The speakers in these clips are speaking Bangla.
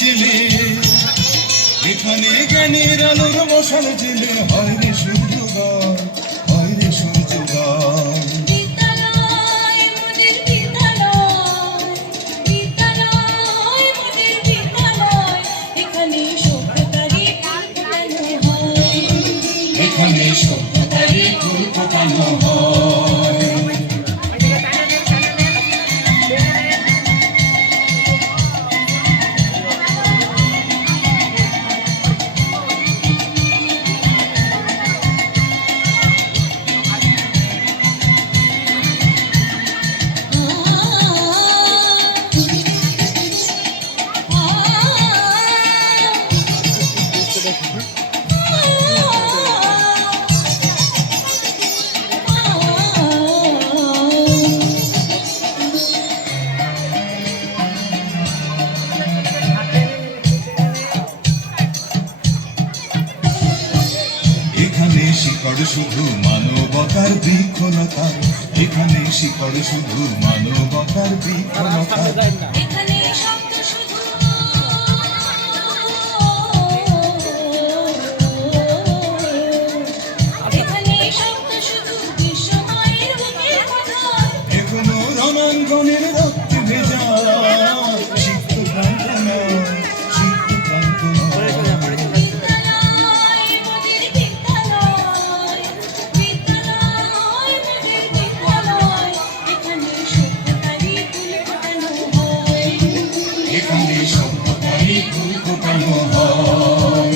জেলে, এখানে জ্ঞানের আলোর মশাল জেলে হয় রে সূর্যোদয়, হয় রে সূর্যোদয়। এখানে সভ্যতারই ফুল ফোটানো হয়। এখানে শিকড় শুধু মানবতার বৃক্ষলতা, এখানে শিকড় শুধু মানবতার বৃক্ষলতা। এখানে শব্দ শুধু এখানে শব্দ শুধু বিশ্বময়ের বুকের কথা। এখনো রণাঙ্গনের রক্তে ভেজা সিক্ত ক্রান্ত নয়, সিক্ত ক্রান্ত নয়। এখানে সভ্যতারই ফুল ফোটানো হয়।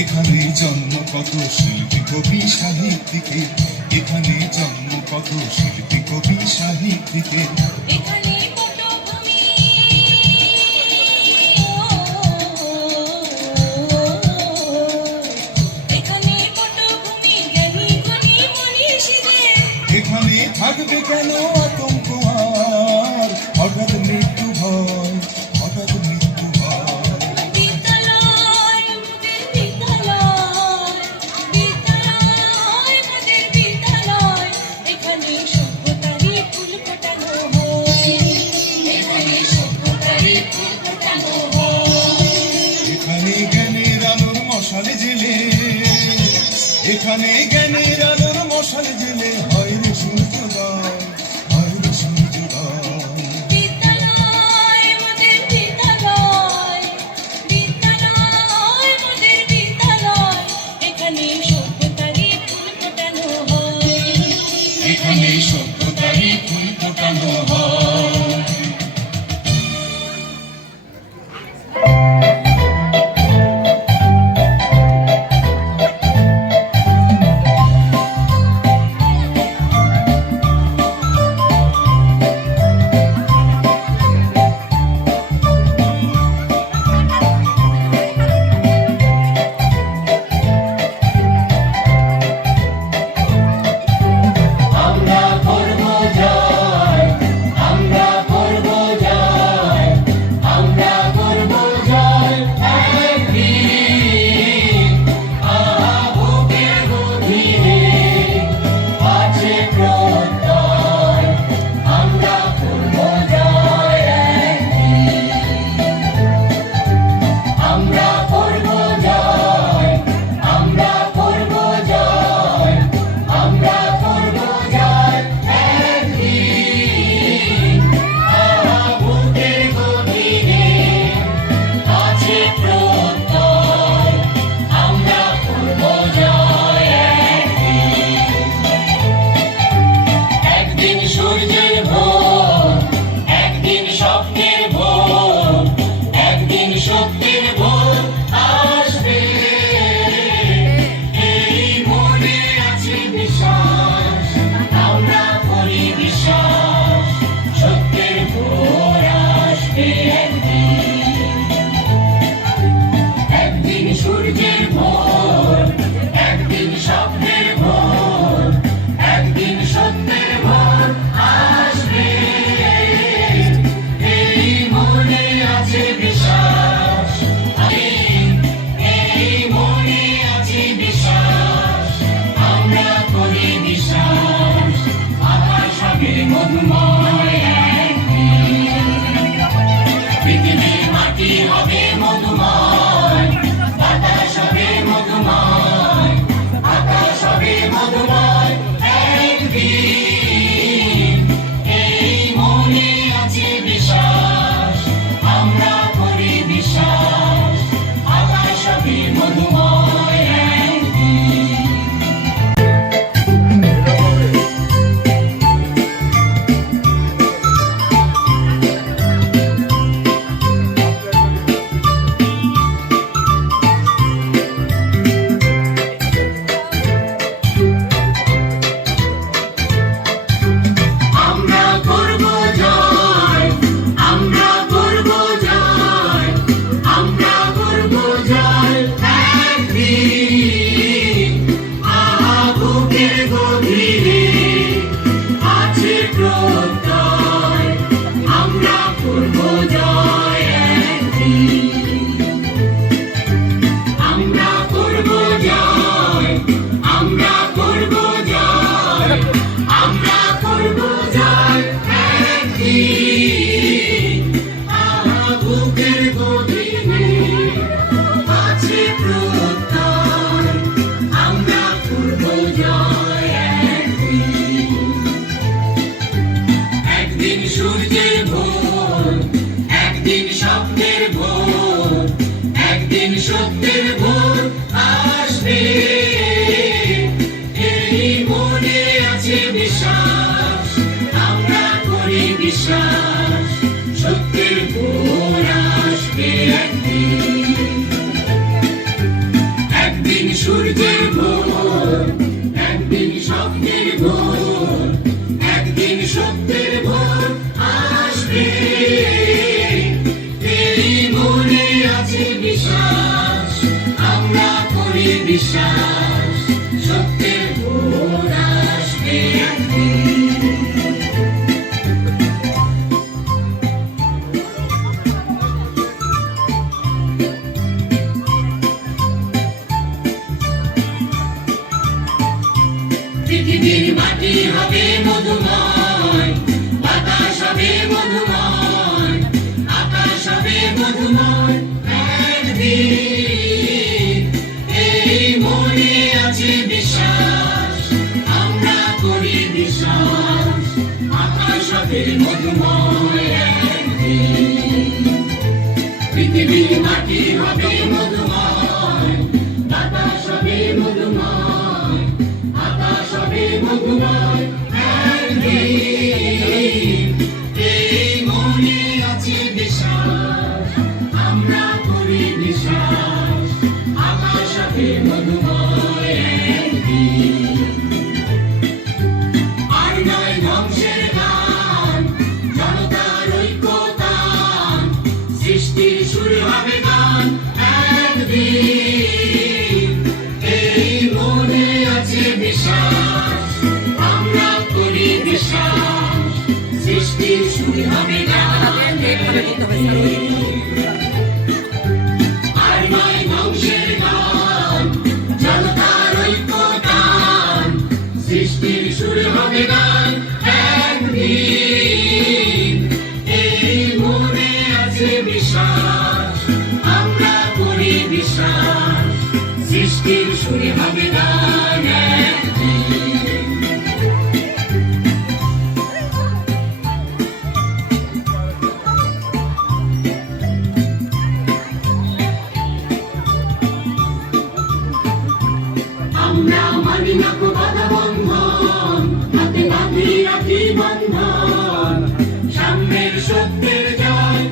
এখানে জন্ম কত শিল্পী কবি সাহিত্যিকে, এখানে জন্ম কত শিল্পী কবি সাহিত্যিকে। এখানে পটভূমি এখানে পটভূমি জ্ঞানী গুণী মনীষীদের। এখানে থাকবে কেন আতঙ্ক আর হঠাৎ মৃত্যু ভয়, হঠাৎ মৃত্যু ভয়। বিদ্যালয় মোদের বিদ্যালয়, বিদ্যালয় মোদের বিদ্যালয়। এখানে সভ্যতারই ফুল ফোটানো হয়, এখানে সভ্যতারই ফুল ফোটানো হয়। এখানে জ্ঞানের আলোর মশালে জেলে, এখানে জ্ঞানের আলোর মশালে জেলে হয় রে সূর্যোদয়, হয় রে সূর্যোদয়। বিদ্যালয় মোদের বিদ্যালয়, বিদ্যালয় মোদের বিদ্যালয়। এখানে সভ্যতারই ফুল ফোটানো হয়, এখানে সভ্যতারই ফুল ফোটানো হয়। একদিন স্বপ্নের ভোর, একদিন সত্যের ভোর আসবে। এই মনে আছে বিশ্বাস, আমরা করি বিশ্বাস, সত্যের ভোর আসবে একদিন। পৃথিবীর মাটি হবে মধুময়, বাতাস হবে মধুময়, আকাশ হবে মধুময় একদিন। এই মনে আছে বিশ্বাস, আমরা করি বিশ্বাস, আকাশ হবে মধুময় একদিন। পৃথিবীর মাটি হবে মধুময়, বাতাস হবে মধুময়, আকাশ হবে মধুময় একদিন। এই মনে আছে বিশ্বাস, আমরা করি বিশ্বাস, আকাশ হবে মধুময় একদিন। আর নয় ধ্বংসের গান, জনতার ঐক্যতান, সৃষ্টির সুর হবে গান একদিন। এই মনে আছে বিশ্বাস, আমরা করি বিশ্বাস, সৃষ্টির সুর হবে গান একদিন। আর নয় ধ্বংসের গান, জনতার ঐক্যতান, সৃষ্টির সুর হবে গান একদিন। এই মনে আছে বিশ্বাস, আমরা করি বিশ্বাস, সৃষ্টির সুরে হবে গান একদিন। আমরা মানি না কো বাধা বন্ধন, হাতে বাঁধি রাখি বন্ধন, সামনের সত্যের জয়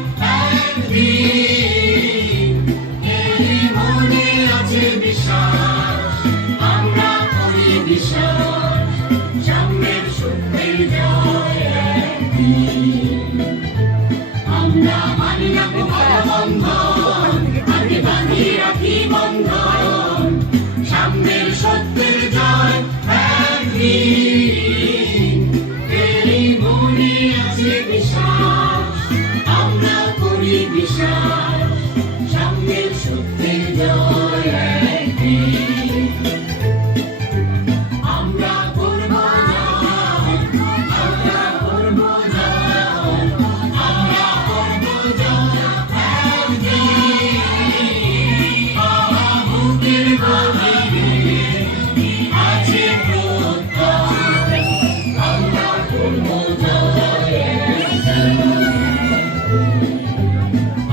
একদিন। এই মনে আছে বিশ্বাস, আমরা করি বিশ্বাস, সামনের সত্যের জয় একদিন। আমরা মানি না কো বাধা বন্ধন, হাতে বাঁধি রাখি বন্ধন, সামনের সত্যের জয় একদিন। এই মনে আছে বিশ্বাস, আমরা করি বিশ্বাস, সামনের সত্যের জয় একদিন। আমরা করব জয়, আমরা করব জয়, আমরা করব জয় একদিন। বুকের গভীরে আছে প্রত্যয়, আমরা করব জয় একদিন।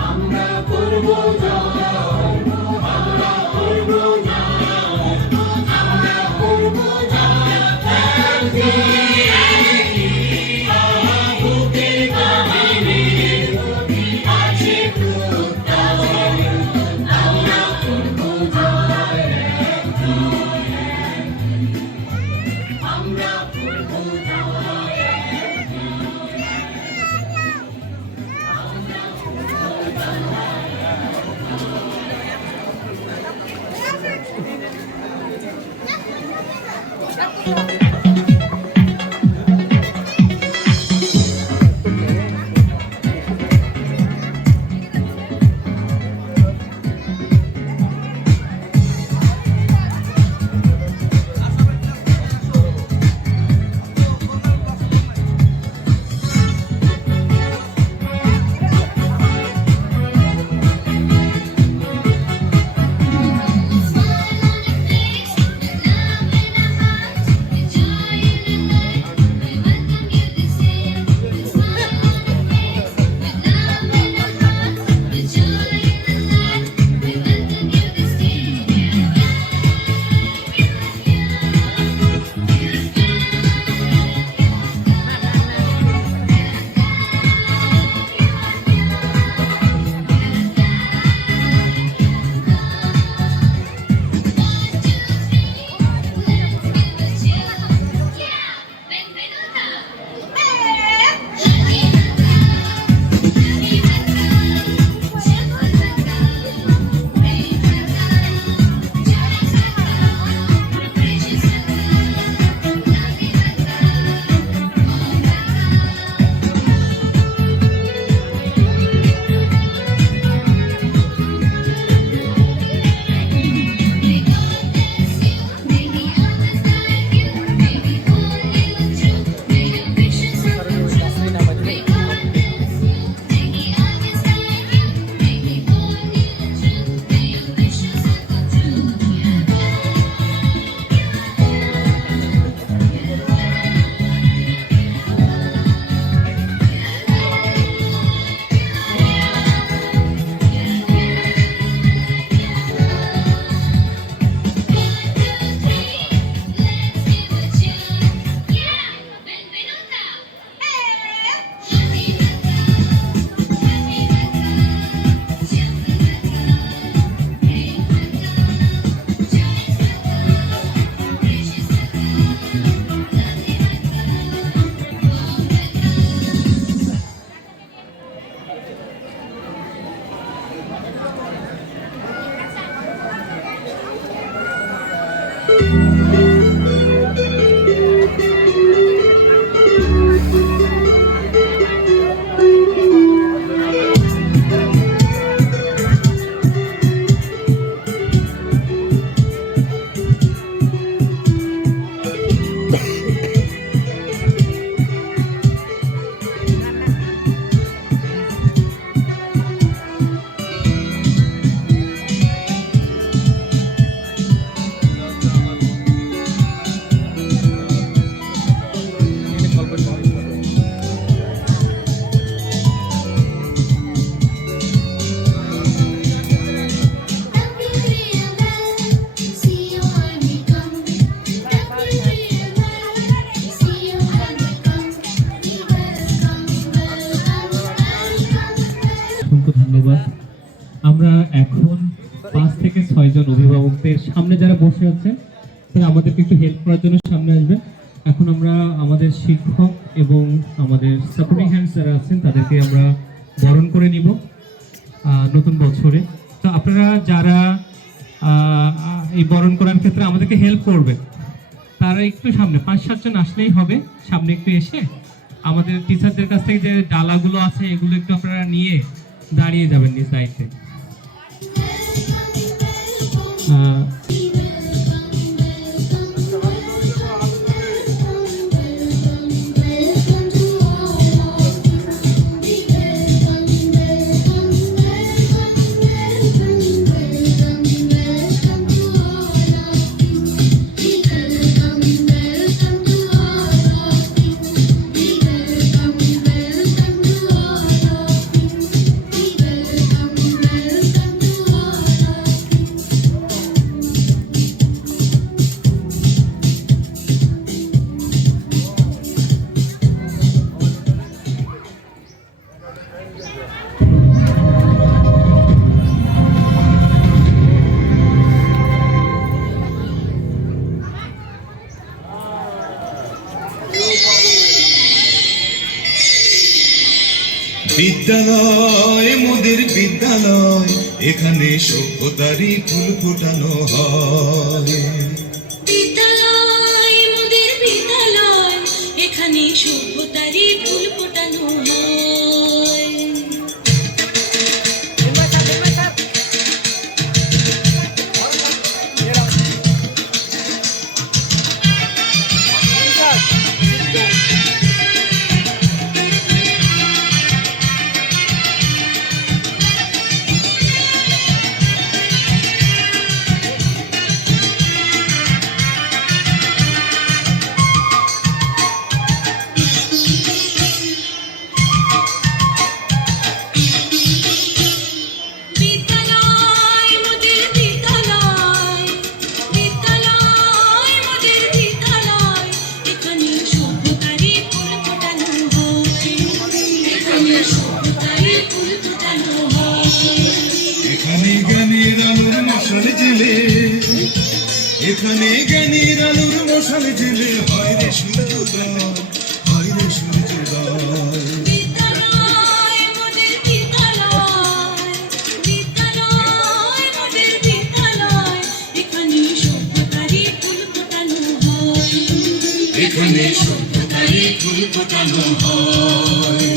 আমরা করব জয়, আমরা করব জয়, আমরা করব জয় একদিন। বুকের গভীরে আছে প্রত্যয়, আমরা করব জয় একদিন। আমরা করব জয় Smile on your face, love in our hearts. তাই আমাদেরকে একটু হেল্প করার জন্য সামনে আসবেন। এখন আমরা আমাদের শিক্ষক এবং আমাদের সাপোর্টিং হ্যান্ডস যারা আছেন তাদেরকে আমরা বরণ করে নিব নতুন বছরে। তো আপনারা যারা এই বরণ করার ক্ষেত্রে আমাদেরকে হেল্প করবেন তারা একটু সামনে 5-7 জন আসলেই হবে, সামনে একটু এসে আমাদের টিচারদের কাছ থেকে যে ডালাগুলো আছে এগুলো একটু আপনারা নিয়ে দাঁড়িয়ে যাবেন নিজ দায়িত্বে। বিদ্যালয় মোদের বিদ্যালয়, এখানে সভ্যতারই ফুল ফোটানো হয়। বিদ্যালয় মোদের বিদ্যালয়, এখানে সভ্যতারই ফুল ফোটানো হয়। এখানে জ্ঞানের আলোর মশাল জেলে, এখানে জ্ঞানের আলোর মশাল জেলে হয় রে সূর্যোদয়, হয় রে সূর্যোদয়। বিদ্যালয় মোদের বিদ্যালয়, বিদ্যালয় মোদের বিদ্যালয়, এখানে সভ্যতারই ফুল ফোটানো হয়। এখানে সভ্যতারই ফুল ফোটানো হয়।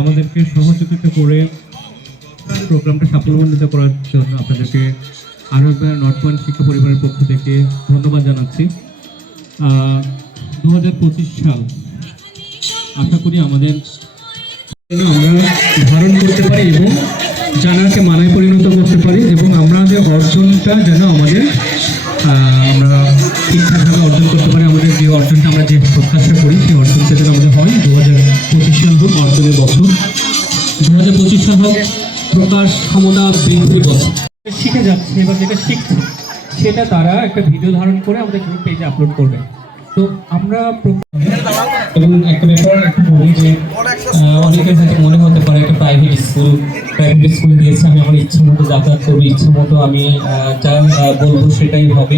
আমাদেরকে সহযোগিতা করে প্রোগ্রামটা সাফল্যমণ্ডিত করার জন্য আপনাদেরকে আরও একবার নর্থ পয়েন্ট শিক্ষা পরিবারের পক্ষ থেকে ধন্যবাদ জানাচ্ছি। 2025 সাল আশা করি আমাদের আমরা ধারণ করতে পারি এবং জানাকে মানায় পরিণত করতে পারি এবং আমাদের অর্জনটা যেন আমাদের আমরা ঠিকঠাকভাবে অর্জন করতে পারি। আমাদের যে অর্জনটা আমরা যে প্রত্যাশা করি সেই অর্জনটা যেন আমাদের হয়। 2025 সাল হোক অর্জনের বছর, 2025 সাল হোক প্রকাশ ক্ষমতা বৃদ্ধির বছর। শিখে যাচ্ছে এবার যেটা শিখছে সেটা তারা একটা ভিডিও ধারণ করে আমাদের গ্রুপ পেজে আপলোড করবে। তো আমরা এবং একটা ব্যাপার একটু বলি যে অনেকের হয়তো মনে হতে পারে একটা প্রাইভেট স্কুল দিয়েছে, আমি আমার ইচ্ছে মতো যাতায়াত করবো, ইচ্ছে মতো আমি যা বলবো সেটাই হবে।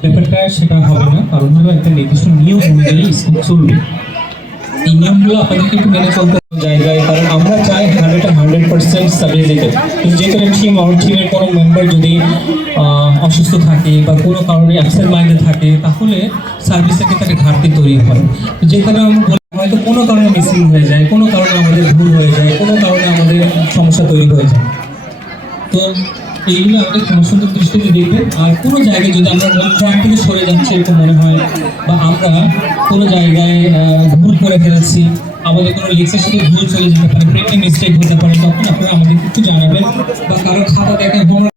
ব্যাপারটা সেটা হবে না, কারণ হলো একটা নির্দিষ্ট নিয়ম অনুযায়ী স্কুল চলবে। এই নিয়মগুলো আপনাদেরকে একটু মেনে চলতে জায়গায়, কারণ আমরা চাই 100% স্টেবিলিটি। কিন্তু যে কোনো টিম আমার টিমের কোনো মেম্বার যদি অসুস্থ থাকে বা কোনো কারণে অ্যাবসেন্ট মাইন্ডে থাকে তাহলে সার্ভিসের ক্ষেত্রে একটা ঘাটতি তৈরি হয়। যেখানে আমরা হয়তো কোনো কারণে মিসিং হয়ে যায়, কোনো কারণে আমাদের ভুল হয়ে যায়, কোনো কারণে আমাদের সমস্যা তৈরি হয়ে যায়। তো এইগুলো আমাদের সুন্দর দৃষ্টিতে দেখবেন। আর কোনো জায়গায় যদি আমরা ট্র্যাক থেকে সরে যাচ্ছি এরকম মনে হয় বা আমরা কোনো জায়গায় ভুল করে ফেলছি, আমাদের কোনো লিক্সের সাথে ভুল চলে যেতে পারে, প্রিন্টিং মিস্টেক হতে পারে, তখন আপনারা আমাদের একটু জানাবেন বা কারো খাতা দেখে